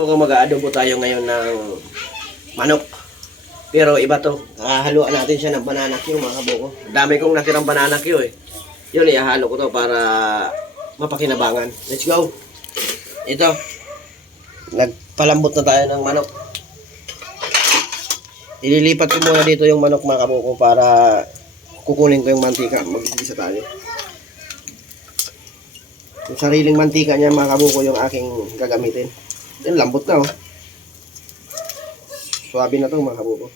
Buko mag-aadobo tayo ngayon ng manok. Pero iba to. Haluan natin siya ng banana Q mga kabuko. Dami kong natirang banana Q eh. Yun, ihahalo ko to para mapakinabangan. Let's go. Ito. Nagpalambot na tayo ng manok. Ililipat ko muna dito yung manok mga kabuko para kukunin ko yung mantika. Mag-igisa tayo. Yung sariling mantika niya mga kabuko yung aking gagamitin. Yan, lambot na oh. Suwabe na to mga kabuko.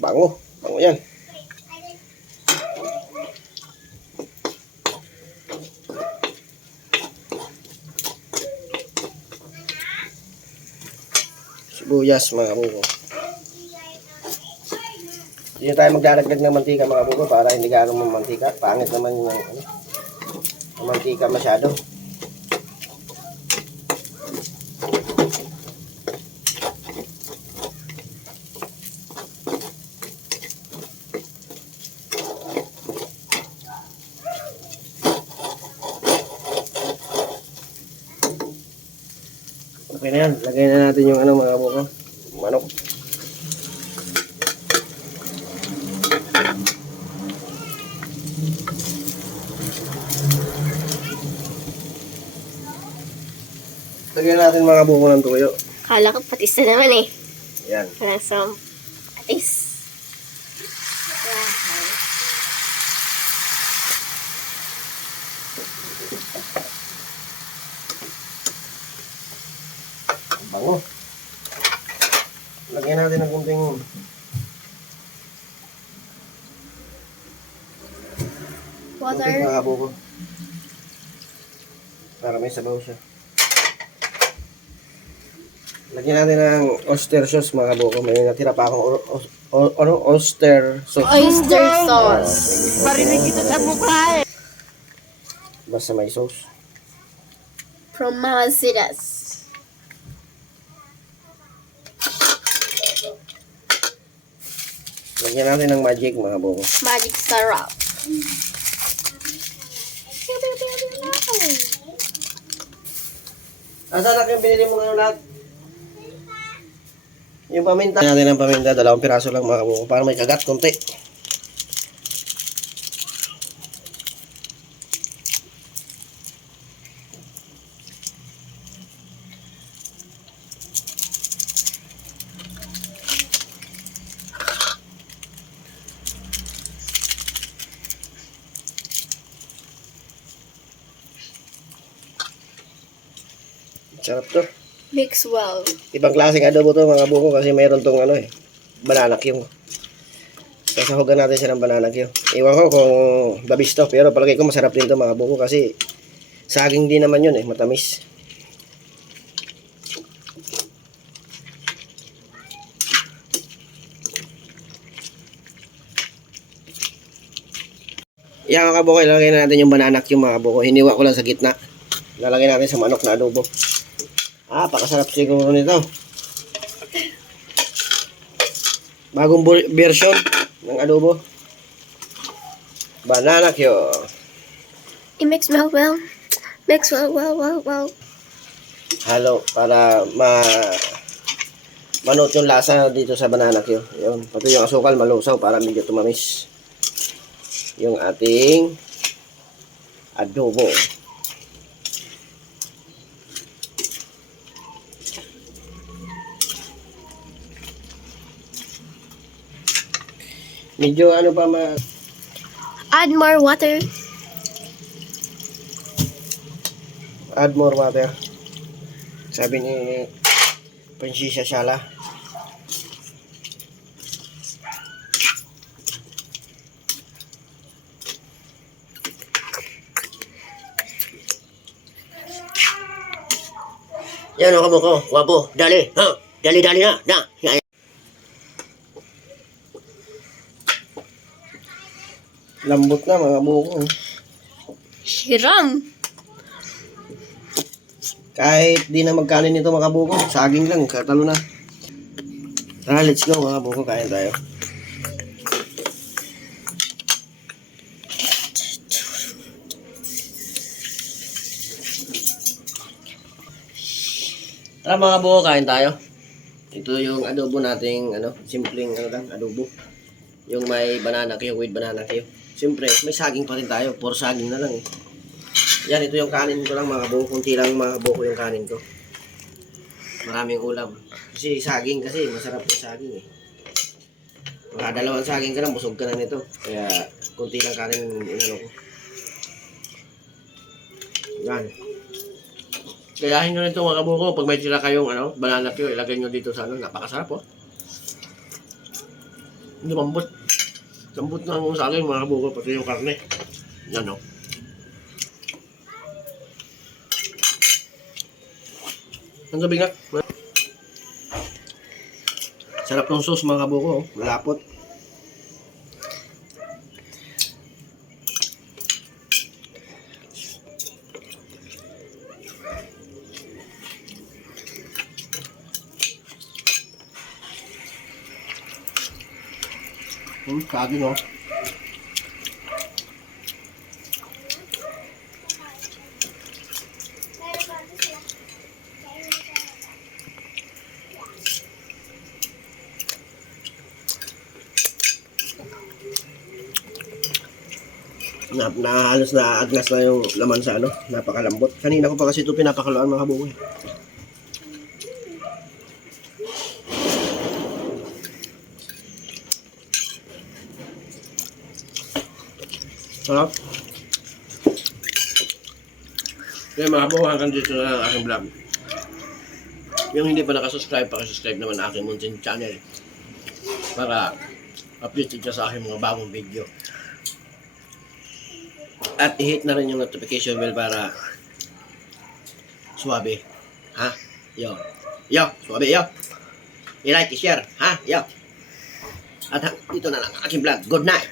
Bango. Bango yan. Sibuyas mga kabuko. Hindi tayo magdadagdag ng mantika mga kabuko para hindi gano'ng mantika. Pangit naman yung mantika masyado. Okay na yan. Lagay na natin yung mga kabuko. Manok. Lagyan natin mga buko ng tuyo. Kala ko patis na naman eh. Yan. Lasang patis. Bango. Lagyan natin ng kunting Water. mga buko. Para may sabaw siya. Lagyan natin ng oyster sauce mga buko. May natira pa akong oyster sauce. Oyster sauce. Parinig kita sa mukha eh. Basta may sauce. From Mahasidas. Lagyan natin ng magic mga buko. Magic syrup. Asa na yung binili mo ngayon lahat? Yung paminta. Lagyan natin ng paminta. 2 piraso lang mga buko. Para may kagat konti. Sarap to. Mix well. Ibang klaseng adobo to mga buko kasi mayroon tong banana Q. Sasahugan natin siya ng banana Q. Iwan ko kung babis to, pero palagay ko masarap din to mga buko kasi saging din naman yun matamis. Yan mga buko, ilalagay na natin yung banana Q mga buko. Hiniwa ko lang sa gitna. Lalagay natin sa manok na adobo. Pakasarap siguro nito. Bagong version ng adobo. Banana Q. I-mix well. Mix well. Halo para manot yung lasa dito sa banana Q. Yun. Pati yung asukal malusaw para medyo tumamis yung ating adobo. Medyo pa Add more water. Add more water. Sabi ni Prinsesa Shala. Yan o kabuko, wapo, dali, ha, dali na. Lambot na mga buko. Hiram. Kahit di na magkanin nito mga buko, saging lang, katalo na. Tara, let's go mga buko, kain tayo. Tara mga buko, kain tayo. Ito yung adobo nating simpleng adobo. Yung may banana Q with banana Q. Siyempre, may saging pa rin tayo. Puro saging na lang eh. Yan, ito yung kanin ko lang mga buko. Kunti lang mga buko yung kanin ko. Maraming ulam. Kasi saging kasi, masarap yung saging eh. Mga dalawang saging ka lang, busog ka na nito. Kaya, kunti lang kanin inano ko. Yan. Gayahin nyo rin ito mga kabuko. Pag may tira kayong banana Q, ilagay nyo dito sa napakasarap oh. Hindi mambot. Lambot na ang saging mga kabuko, pati yung karne. Yan oh. Ang gabi nga. Sarap ng sauce mga kabuko oh. Malapot. Saging oh. Halos na agnas na yung laman sa napakalambot. Kanina ko pa kasi ito pinapakaluan mga kabuko eh. Sarap. Kaya mga kabuko, hanggang dito na ang aking vlog. Yung hindi pa nakasubscribe, pakisubscribe naman aking munting channel para updated ka sa aking mga bagong video. At i-hit na rin yung notification bell para suwabe. Ha? Yo. Yo, suwabe yo. I-like, i-share. Ha? Yo. At dito na lang ang aking vlog. Good night.